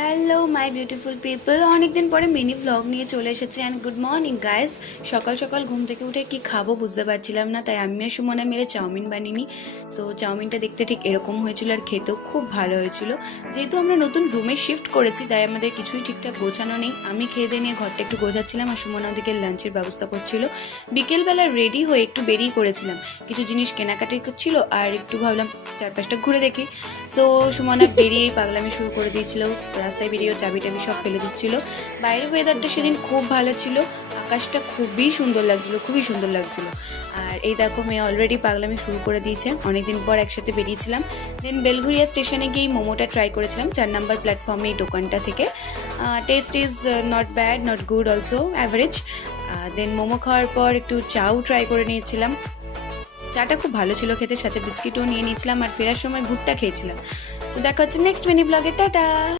Hello my beautiful people, অনেকদিন পরে mini vlog নিয়ে চলে এসেছি। And good morning guys. সকাল সকাল ঘুম থেকে উঠে কি খাবো বুঝতে পারছিলাম না, তাই আমি আর সুমনা মিলে চাউমিন বানিয়ে নিই। সো চাউমিনটা দেখতে ঠিক এরকম হয়েছিল আর খেতেও খুব ভালো হয়েছিল। যেহেতু আমরা নতুন রুমে শিফট করেছি তাই আমাদের কিছুই ঠিকঠাক গোছানো নেই। আমি খেয়ে দিয়ে নিয়ে ঘরটা একটু গোছাচ্ছিলাম আর সুমনা ওদিকে লাঞ্চের ব্যবস্থা করছিল। বিকেলবেলা রেডি হয়ে একটু বেরিয়ে পড়েছিলাম, কিছু জিনিস কেনাকাটি করছিল আর একটু ভাবলাম চারপাশটা ঘুরে দেখি। সো সুমনা বেরিয়েই পাগলামি শুরু করে দিয়েছিল, রাস্তায় বেরিয়েও চাবি টাবি সব ফেলে দিচ্ছিল। বাইরের ওয়েদারটা সেদিন খুব ভালো ছিল, আকাশটা খুবই সুন্দর লাগছিল, খুবই সুন্দর লাগছিল। আর এই দেখো মেয়ে অলরেডি পাগলামি শুরু করে দিয়েছে। অনেকদিন পর একসাথে বেরিয়েছিলাম। দেন বেলঘুরিয়া স্টেশনে গিয়ে মোমোটা ট্রাই করেছিলাম 4 নম্বর প্ল্যাটফর্মে এই দোকানটা থেকে। Test is not bad, not good, also average. Then momo খাওয়ার পর একটু চাও ট্রাই করে নিয়েছিলাম। চাটা খুব ভালো ছিল খেতে, সাথে বিস্কিটও নিয়ে নিয়েছিলাম আর ফেরার সময় ভুট্টা খেয়েছিলাম। তো দেখা হচ্ছে নেক্সট মিনি ব্লগে, টাটা।